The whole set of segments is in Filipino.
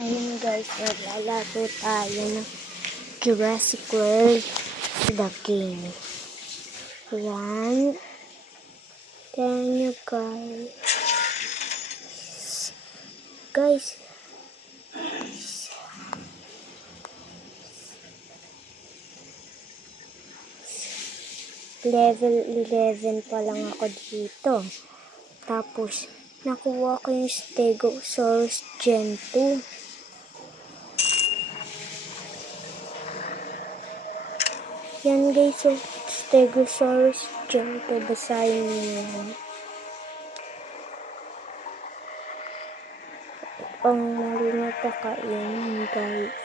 Ayun guys, naglalato tayo ng Jurassic World The King. Yan. Tignan nyo guys. Level 11 pa lang ako dito. Tapos, nakuha ko yung Stegosaurus Gen 2. Yan guys, so Stegosaurus Gen 2, basahin nyo yan. Ang mali na pakainin guys.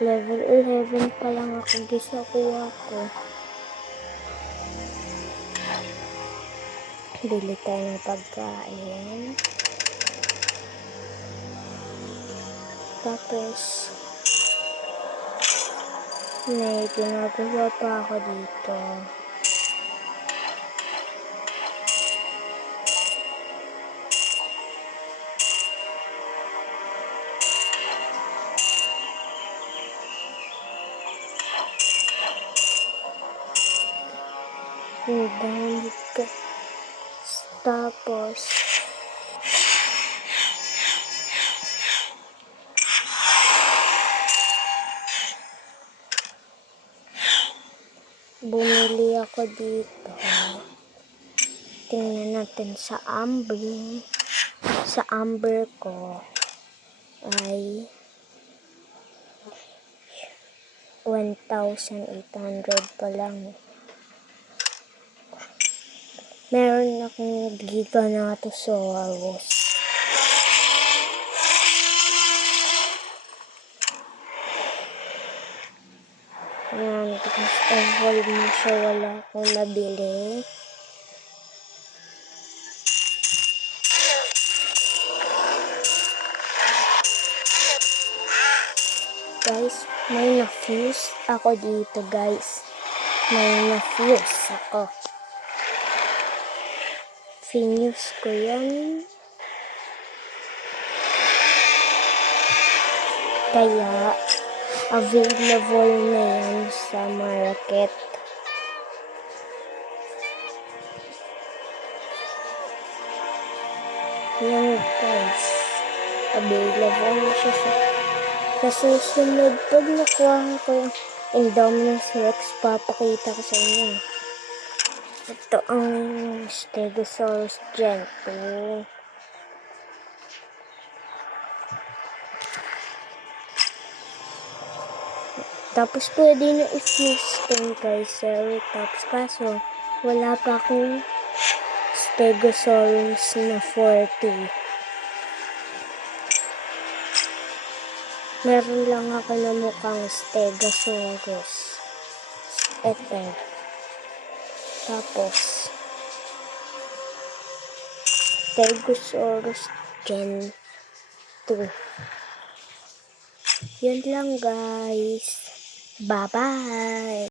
Level 11 pa lang ako guys, nakuha ko. Bili tayo ng pagkain. Tapos, may ginagawa pa ako dito. Tapos, bumili ako dito. Tingnan natin sa Amber. Sa Amber ko ay 1,800 pa lang. Meron akong Giganotosaurus. Ayan, tapos evolve mo siya, wala akong nabili. Guys, may na-fuse ako dito guys. May na-fuse ako. Fuse ko yan. Kaya, available na yan sa market. Yan guys. Available na siya sa susunod. Pag nakuha ko yung Indominus Rex, papakita ko sa inyo. Ito ang Stegosaurus Gen 2. Tapos pwede na i-fuse din guys. Tapos kaso wala pa akong Stegosaurus na 40. Meron lang ako na mukhang Stegosaurus. Ito. Tapos Stegosaurus Gen 2. Yun lang guys. Bye-bye!